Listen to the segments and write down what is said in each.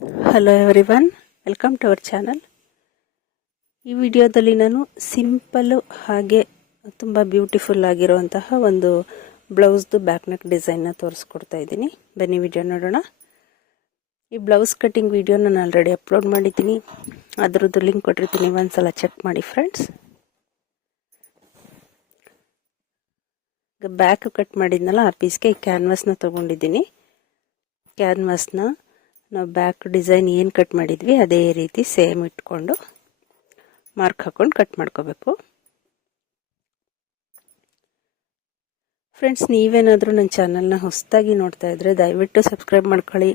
Hello everyone, welcome to our channel. ಈ ವಿಡಿಯೋದಲ್ಲಿ ನಾನು ಸಿಂಪಲ್ಲು ಹಾಗೆ ತುಂಬ ಬ್ಯೂಟಿಫುಲ್ ಆಗಿರುವಂತಹ ಒಂದು ಬ್ಲೌಸ್ದು ಬ್ಯಾಕ್ ನೆಕ್ ಡಿಸೈನ್ನ ತೋರಿಸ್ಕೊಡ್ತಾ ಇದ್ದೀನಿ. ಬನ್ನಿ ವಿಡಿಯೋ ನೋಡೋಣ. ಈ ಬ್ಲೌಸ್ ಕಟ್ಟಿಂಗ್ ವಿಡಿಯೋ ನಾನು ಆಲ್ರೆಡಿ ಅಪ್ಲೋಡ್ ಮಾಡಿದ್ದೀನಿ, ಅದರದ್ದು ಲಿಂಕ್ ಕೊಟ್ಟಿರ್ತೀನಿ, ಒಂದ್ಸಲ ಚೆಕ್ ಮಾಡಿ ಫ್ರೆಂಡ್ಸ್. ಬ್ಯಾಕ್ ಕಟ್ ಮಾಡಿದ್ನಲ್ಲ ಆ ಪೀಸ್ಗೆ ಈ ಕ್ಯಾನ್ವಾಸ್ನ ತೊಗೊಂಡಿದ್ದೀನಿ. ಕ್ಯಾನ್ವಾಸ್ನ ನಾವು ಬ್ಯಾಕ್ ಡಿಸೈನ್ ಏನು ಕಟ್ ಮಾಡಿದ್ವಿ ಅದೇ ರೀತಿ ಸೇಮ್ ಇಟ್ಕೊಂಡು ಮಾರ್ಕ್ ಹಾಕೊಂಡು ಕಟ್ ಮಾಡ್ಕೋಬೇಕು. ಫ್ರೆಂಡ್ಸ್, ನೀವೇನಾದರೂ ನನ್ನ ಚಾನಲ್ನ ಹೊಸದಾಗಿ ನೋಡ್ತಾ ಇದ್ದರೆ ದಯವಿಟ್ಟು ಸಬ್ಸ್ಕ್ರೈಬ್ ಮಾಡ್ಕೊಳ್ಳಿ.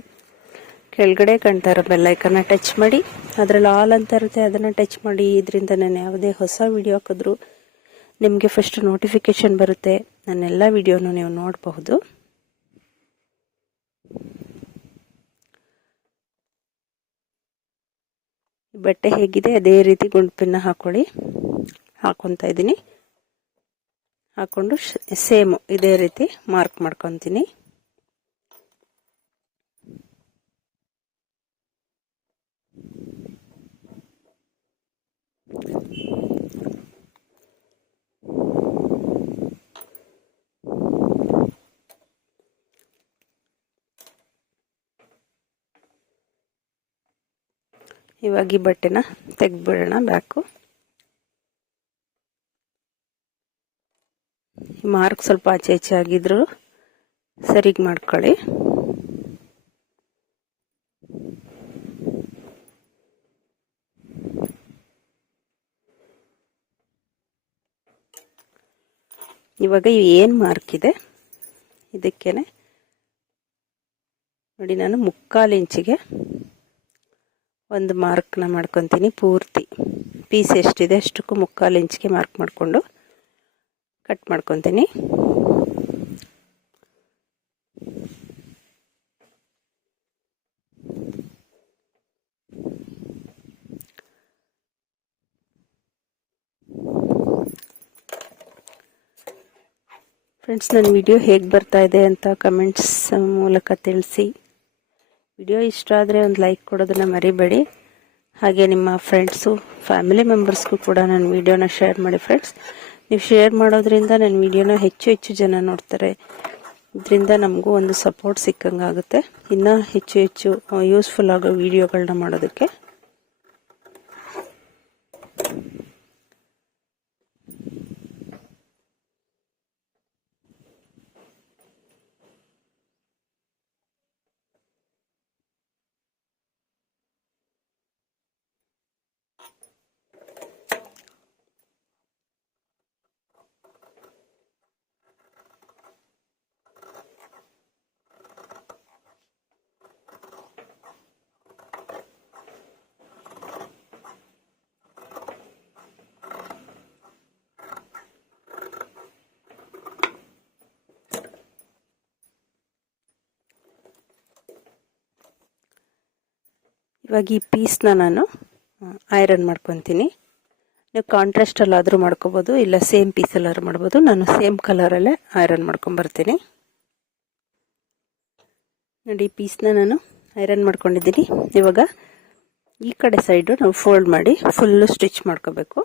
ಕೆಳಗಡೆ ಕಾಣ್ತಾ ಇರೋ ಬೆಲ್ಲೈಕನ್ನ ಟಚ್ ಮಾಡಿ, ಅದರಲ್ಲಿ ಆಲ್ ಅಂತ ಇರುತ್ತೆ, ಅದನ್ನು ಟಚ್ ಮಾಡಿ. ಇದರಿಂದ ನಾನು ಯಾವುದೇ ಹೊಸ ವಿಡಿಯೋ ಹಾಕಿದ್ರೂ ನಿಮಗೆ ಫಸ್ಟ್ ನೋಟಿಫಿಕೇಶನ್ ಬರುತ್ತೆ. ನನ್ನೆಲ್ಲ ವಿಡಿಯೋನು ನೀವು ನೋಡಬಹುದು. ಬಟ್ಟೆ ಹೇಗಿದೆ ಅದೇ ರೀತಿ ಗುಂಡ್ಪಿನ್ನ ಹಾಕೊತಾ ಇದ್ದೀನಿ. ಹಾಕೊಂಡು ಸೇಮ್ ಇದೇ ರೀತಿ ಮಾರ್ಕ್ ಮಾಡ್ಕೊತೀನಿ. ಇವಾಗ ಈ ಬಟ್ಟೆನ ತೆಗೆದ್ಬಿಡೋಣ. ಬ್ಯಾಕು ಮಾರ್ಕ್ ಸ್ವಲ್ಪ ಆಚೆ ಈಚೆ ಆಗಿದ್ರು ಸರಿಗೆ ಮಾಡ್ಕೊಳ್ಳಿ. ಇವಾಗ ಏನು ಮಾರ್ಕ್ ಇದೆ ಇದಕ್ಕೇನೆ ನೋಡಿ, ನಾನು 3/4 ಇಂಚಿಗೆ ಒಂದು ಮಾರ್ಕ್ನ ಮಾಡ್ಕೊತೀನಿ. ಪೂರ್ತಿ ಪೀಸ್ ಎಷ್ಟಿದೆ ಅಷ್ಟಕ್ಕೂ 3/4 ಇಂಚಿಗೆ ಮಾರ್ಕ್ ಮಾಡಿಕೊಂಡು ಕಟ್ ಮಾಡ್ಕೊತೀನಿ. ಫ್ರೆಂಡ್ಸ್, ನನ್ನ ವಿಡಿಯೋ ಹೇಗೆ ಬರ್ತಾ ಇದೆ ಅಂತ ಕಮೆಂಟ್ಸ್ ಮೂಲಕ ತಿಳಿಸಿ. ವಿಡಿಯೋ ಇಷ್ಟ ಆದರೆ ಒಂದು ಲೈಕ್ ಕೊಡೋದನ್ನು ಮರಿಬೇಡಿ. ಹಾಗೆ ನಿಮ್ಮ ಫ್ರೆಂಡ್ಸು ಫ್ಯಾಮಿಲಿ ಮೆಂಬರ್ಸ್ಗೂ ಕೂಡ ನನ್ನ ವಿಡಿಯೋನ ಶೇರ್ ಮಾಡಿ ಫ್ರೆಂಡ್ಸ್. ನೀವು ಶೇರ್ ಮಾಡೋದ್ರಿಂದ ನನ್ನ ವಿಡಿಯೋನ ಹೆಚ್ಚು ಜನ ನೋಡ್ತಾರೆ. ಇದರಿಂದ ನಮಗೂ ಒಂದು ಸಪೋರ್ಟ್ ಸಿಕ್ಕಂಗಾಗುತ್ತೆ, ಇನ್ನೂ ಹೆಚ್ಚು ಯೂಸ್ಫುಲ್ ಆಗೋ ವಿಡಿಯೋಗಳನ್ನ ಮಾಡೋದಕ್ಕೆ. ಇವಾಗ ಈ ಪೀಸ್ನ ನಾನು ಐರನ್ ಮಾಡ್ಕೊತೀನಿ. ನೀವು ಕಾಂಟ್ರಾಸ್ಟಲ್ಲಾದರೂ ಮಾಡ್ಕೋಬೋದು, ಇಲ್ಲ ಸೇಮ್ ಪೀಸಲ್ಲಾದ್ರೂ ಮಾಡ್ಬೋದು. ನಾನು ಸೇಮ್ ಕಲರಲ್ಲೇ ಐರನ್ ಮಾಡ್ಕೊಂಬರ್ತೀನಿ. ನೋಡಿ, ಈ ಪೀಸ್ನ ನಾನು ಐರನ್ ಮಾಡ್ಕೊಂಡಿದ್ದೀನಿ. ಇವಾಗ ಈ ಕಡೆ ಸೈಡು ನಾವು ಫೋಲ್ಡ್ ಮಾಡಿ ಫುಲ್ಲು ಸ್ಟಿಚ್ ಮಾಡ್ಕೋಬೇಕು.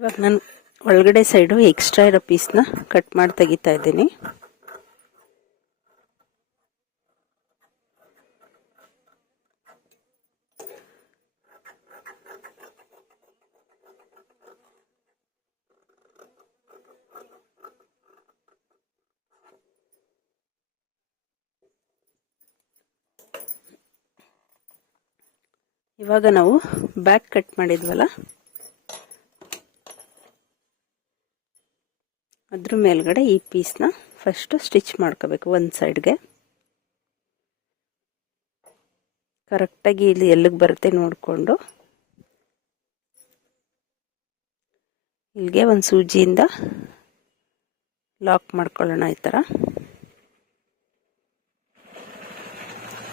ಇವಾಗ ನಾನು ಒಳಗಡೆ ಸೈಡು ಎಕ್ಸ್ಟ್ರಾ ಇರೋ ಪೀಸ್ನ ಕಟ್ ಮಾಡಿ ತೆಗಿತಾ ಇದ್ದೀನಿ. ಇವಾಗ ನಾವು ಬ್ಯಾಕ್ ಕಟ್ ಮಾಡಿದ್ವಲ್ಲ, ಅದ್ರ ಮೇಲ್ಗಡೆ ಈ ಪೀಸ್ನ ಫಸ್ಟ್ ಸ್ಟಿಚ್ ಮಾಡ್ಕೋಬೇಕು. ಒಂದು ಸೈಡ್ಗೆ ಕರೆಕ್ಟಾಗಿ ಇಲ್ಲಿ ಎಲ್ಲಿಗೆ ಬರುತ್ತೆ ನೋಡಿಕೊಂಡು ಇಲ್ಲಿಗೆ ಒಂದು ಸೂಜಿಯಿಂದ ಲಾಕ್ ಮಾಡ್ಕೊಳ್ಳೋಣ. ಈ ಥರ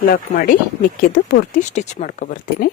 ಲಾಕ್ ಮಾಡಿ ಮಿಕ್ಕಿದ್ದು ಪೂರ್ತಿ ಸ್ಟಿಚ್ ಮಾಡ್ಕೊಬರ್ತೀನಿ.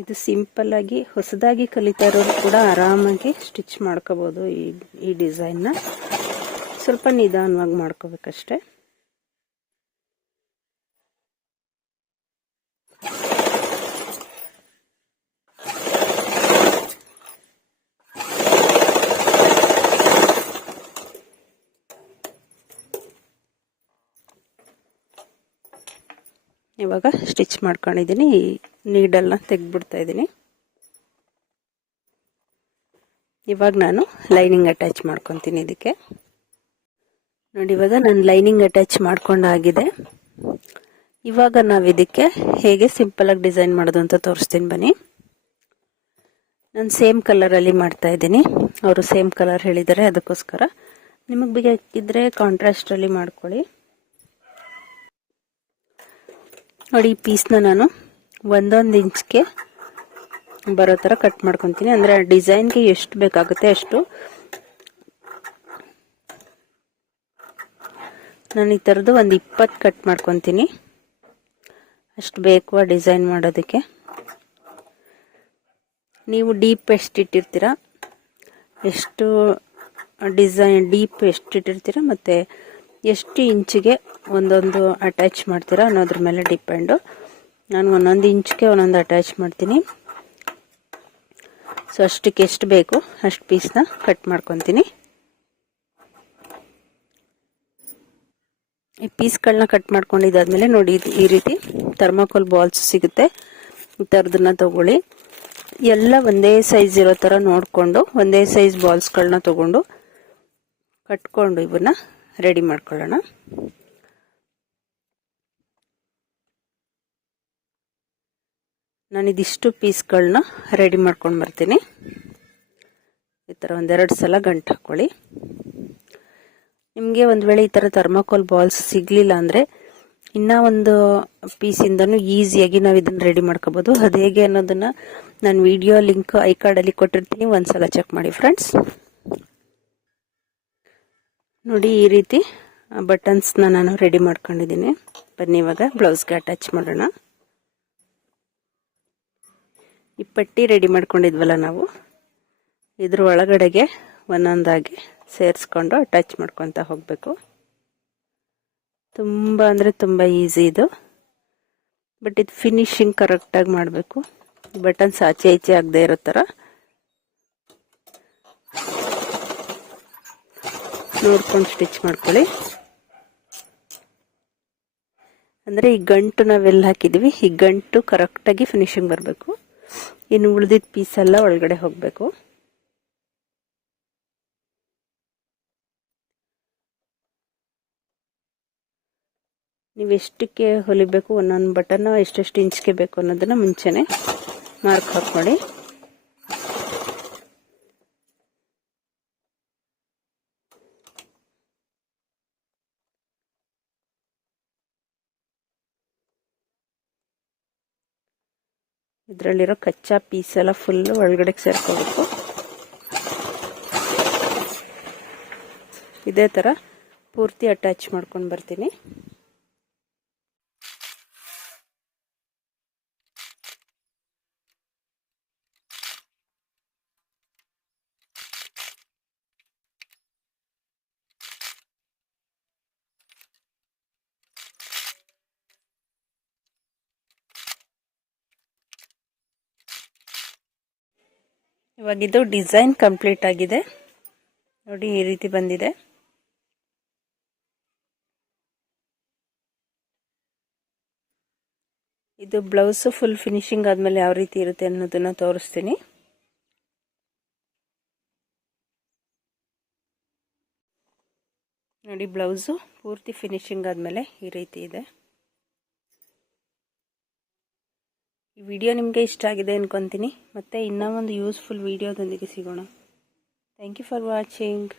ಇದು ಸಿಂಪಲ್ ಆಗಿ ಹೊಸದಾಗಿ ಕಲಿತಾ ಇರೋರು ಕೂಡ ಆರಾಮಾಗಿ ಸ್ಟಿಚ್ ಮಾಡ್ಕೋಬೋದು. ಈ ಡಿಸೈನ್ನ ಸ್ವಲ್ಪ ನಿಧಾನವಾಗಿ ಮಾಡ್ಕೋಬೇಕಷ್ಟೆ. ಇವಾಗ ಸ್ಟಿಚ್ ಮಾಡ್ಕೊಂಡಿದ್ದೀನಿ. ಈ ನೀಡಲ್ನ ತೆಗೆದ್ಬಿಡ್ತಾ ಇದ್ದೀನಿ. ಇವಾಗ ನಾನು ಲೈನಿಂಗ್ ಅಟ್ಯಾಚ್ ಮಾಡ್ಕೊತೀನಿ ಇದಕ್ಕೆ. ನೋಡಿ, ಇವಾಗ ನಾನು ಲೈನಿಂಗ್ ಅಟ್ಯಾಚ್ ಮಾಡ್ಕೊಂಡಾಗಿದೆ. ಇವಾಗ ನಾವು ಇದಕ್ಕೆ ಹೇಗೆ ಸಿಂಪಲ್ ಆಗಿ ಡಿಸೈನ್ ಮಾಡೋದು ಅಂತ ತೋರಿಸ್ತೀನಿ ಬನ್ನಿ. ನಾನು ಸೇಮ್ ಕಲರಲ್ಲಿ ಮಾಡ್ತಾ ಇದ್ದೀನಿ. ಅವರು ಸೇಮ್ ಕಲರ್ ಹೇಳಿದ್ದಾರೆ, ಅದಕ್ಕೋಸ್ಕರ. ನಿಮಗೆ ಬೇಕಿದ್ರೆ ಕಾಂಟ್ರಾಸ್ಟಲ್ಲಿ ಮಾಡ್ಕೊಳ್ಳಿ. ನೋಡಿ, ಈ ಪೀಸ್ನ ನಾನು 1 ಇಂಚ್ಗೆ ಬರೋ ಥರ ಕಟ್ ಮಾಡ್ಕೊತೀನಿ. ಅಂದರೆ ಡಿಸೈನ್ಗೆ ಎಷ್ಟು ಬೇಕಾಗುತ್ತೆ ಅಷ್ಟು. ನಾನು ಈ ಥರದ್ದು ಒಂದು 20 ಕಟ್ ಮಾಡ್ಕೊತೀನಿ. ಅಷ್ಟು ಬೇಕು ಆ ಡಿಸೈನ್ ಮಾಡೋದಕ್ಕೆ. ನೀವು ಡೀಪ್ ಎಷ್ಟು ಇಟ್ಟಿರ್ತೀರ, ಎಷ್ಟು ಡಿಸೈನ್ ಡೀಪ್ ಎಷ್ಟು ಇಟ್ಟಿರ್ತೀರ ಮತ್ತು ಎಷ್ಟು ಇಂಚಿಗೆ ಒಂದೊಂದು ಅಟ್ಯಾಚ್ ಮಾಡ್ತೀರಾ ಅನ್ನೋದ್ರ ಮೇಲೆ ಡಿಪೆಂಡು. ನಾನು 1 ಇಂಚ್ಗೆ ಒಂದೊಂದು ಅಟ್ಯಾಚ್ ಮಾಡ್ತೀನಿ. ಸೊ ಅಷ್ಟಕ್ಕೆ ಎಷ್ಟು ಬೇಕು ಅಷ್ಟು ಪೀಸ್ನ ಕಟ್ ಮಾಡ್ಕೊತೀನಿ. ಈ ಪೀಸ್ಗಳನ್ನ ಕಟ್ ಮಾಡ್ಕೊಂಡಿದ್ದಾದ್ಮೇಲೆ ನೋಡಿ, ಈ ರೀತಿ ಥರ್ಮಾಕೋಲ್ ಬಾಲ್ಸ್ ಸಿಗುತ್ತೆ. ಈ ಥರದನ್ನ ತಗೊಳ್ಳಿ. ಎಲ್ಲ ಒಂದೇ ಸೈಜ್ ಇರೋ ಥರ ನೋಡಿಕೊಂಡು ಒಂದೇ ಸೈಜ್ ಬಾಲ್ಸ್ಗಳನ್ನ ತಗೊಂಡು ಕಟ್ಕೊಂಡು ಇವನ್ನ ರೆಡಿ ಮಾಡ್ಕೊಳ್ಳೋಣ. ನಾನಿದಿಷ್ಟು ಪೀಸ್ಗಳನ್ನ ರೆಡಿ ಮಾಡ್ಕೊಂಡು ಬರ್ತೀನಿ. ಈ ಥರ 1-2 ಸಲ ಗಂಟು ಹಾಕ್ಕೊಳ್ಳಿ. ನಿಮಗೆ ಒಂದು ವೇಳೆ ಈ ಥರ ಥರ್ಮಾಕೋಲ್ ಬಾಲ್ಸ್ ಸಿಗಲಿಲ್ಲ ಅಂದರೆ ಇನ್ನೂ ಒಂದು ಪೀಸಿಂದನೂ ಈಸಿಯಾಗಿ ನಾವು ಇದನ್ನು ರೆಡಿ ಮಾಡ್ಕೋಬೋದು. ಅದು ಹೇಗೆ ಅನ್ನೋದನ್ನು ನಾನು ವಿಡಿಯೋ ಲಿಂಕ್ ಐ ಕಾರ್ಡಲ್ಲಿ ಕೊಟ್ಟಿರ್ತೀನಿ, ಒಂದ್ಸಲ ಚೆಕ್ ಮಾಡಿ ಫ್ರೆಂಡ್ಸ್. ನೋಡಿ, ಈ ರೀತಿ ಬಟನ್ಸ್ನ ನಾನು ರೆಡಿ ಮಾಡ್ಕೊಂಡಿದ್ದೀನಿ. ಬನ್ನಿ ಇವಾಗ ಬ್ಲೌಸ್ಗೆ ಅಟ್ಯಾಚ್ ಮಾಡೋಣ. ಈ ಪಟ್ಟಿ ರೆಡಿ ಮಾಡ್ಕೊಂಡಿದ್ವಲ್ಲ ನಾವು, ಇದ್ರ ಒಳಗಡೆಗೆ ಒಂದೊಂದಾಗಿ ಸೇರಿಸ್ಕೊಂಡು ಅಟ್ಯಾಚ್ ಮಾಡ್ಕೊತ ಹೋಗಬೇಕು. ತುಂಬ ಅಂದರೆ ತುಂಬ ಈಸಿ ಇದು. ಬಟ್ ಇದು ಫಿನಿಶಿಂಗ್ ಕರೆಕ್ಟಾಗಿ ಮಾಡಬೇಕು. ಬಟನ್ಸ್ ಆಚೆ ಈಚೆ ಆಗದೆ ಇರೋ ಥರ ನೋಡ್ಕೊಂಡು ಸ್ಟಿಚ್ ಮಾಡ್ಕೊಳ್ಳಿ. ಅಂದರೆ ಈ ಗಂಟು ನಾವೆಲ್ಲ ಹಾಕಿದ್ವಿ, ಈ ಗಂಟು ಕರೆಕ್ಟಾಗಿ ಫಿನಿಶಿಂಗ್ ಬರಬೇಕು. ಇನ್ನು ಉಳಿದಿದ್ದ ಪೀಸ್ ಎಲ್ಲ ಒಳಗಡೆ ಹೋಗಬೇಕು. ನೀವು ಎಷ್ಟಕ್ಕೆ ಹೊಲಿಬೇಕು, ಒಂದೊಂದು ಬಟನ್ ಎಷ್ಟೆಷ್ಟು ಇಂಚ್ಗೆ ಬೇಕು ಅನ್ನೋದನ್ನ ಮುಂಚೆನೆ ಮಾರ್ಕ್ ಹಾಕ್ಕೊಳ್ಳಿ. ಇದರಲ್ಲಿರೋ ಕಚ್ಚಾ ಪೀಸ್ ಎಲ್ಲ ಫುಲ್ ಒಳಗಡೆ ಸೇರ್ಕೋಬೇಕು. ಇದೇ ಥರ ಪೂರ್ತಿ ಅಟ್ಯಾಚ್ ಮಾಡ್ಕೊಂಡು ಬರ್ತೀನಿ. ಇವಾಗ ಇದು ಡಿಸೈನ್ ಕಂಪ್ಲೀಟ್ ಆಗಿದೆ. ನೋಡಿ, ಈ ರೀತಿ ಬಂದಿದೆ. ಇದು ಬ್ಲೌಸ್ ಫುಲ್ ಫಿನಿಶಿಂಗ್ ಆದ್ಮೇಲೆ ಯಾವ ರೀತಿ ಇರುತ್ತೆ ಅನ್ನೋದನ್ನ ತೋರಿಸ್ತೀನಿ. ನೋಡಿ, ಬ್ಲೌಸು ಪೂರ್ತಿ ಫಿನಿಶಿಂಗ್ ಆದ್ಮೇಲೆ ಈ ರೀತಿ ಇದೆ. ಈ ವಿಡಿಯೋ ನಿಮಗೆ ಇಷ್ಟ ಆಗಿದೆ ಅನ್ಕೊಂತೀನಿ. ಮತ್ತೆ ಇನ್ನೂ ಒಂದು ಯೂಸ್ಫುಲ್ ವಿಡಿಯೋದೊಂದಿಗೆ ಸಿಗೋಣ. Thank you for watching.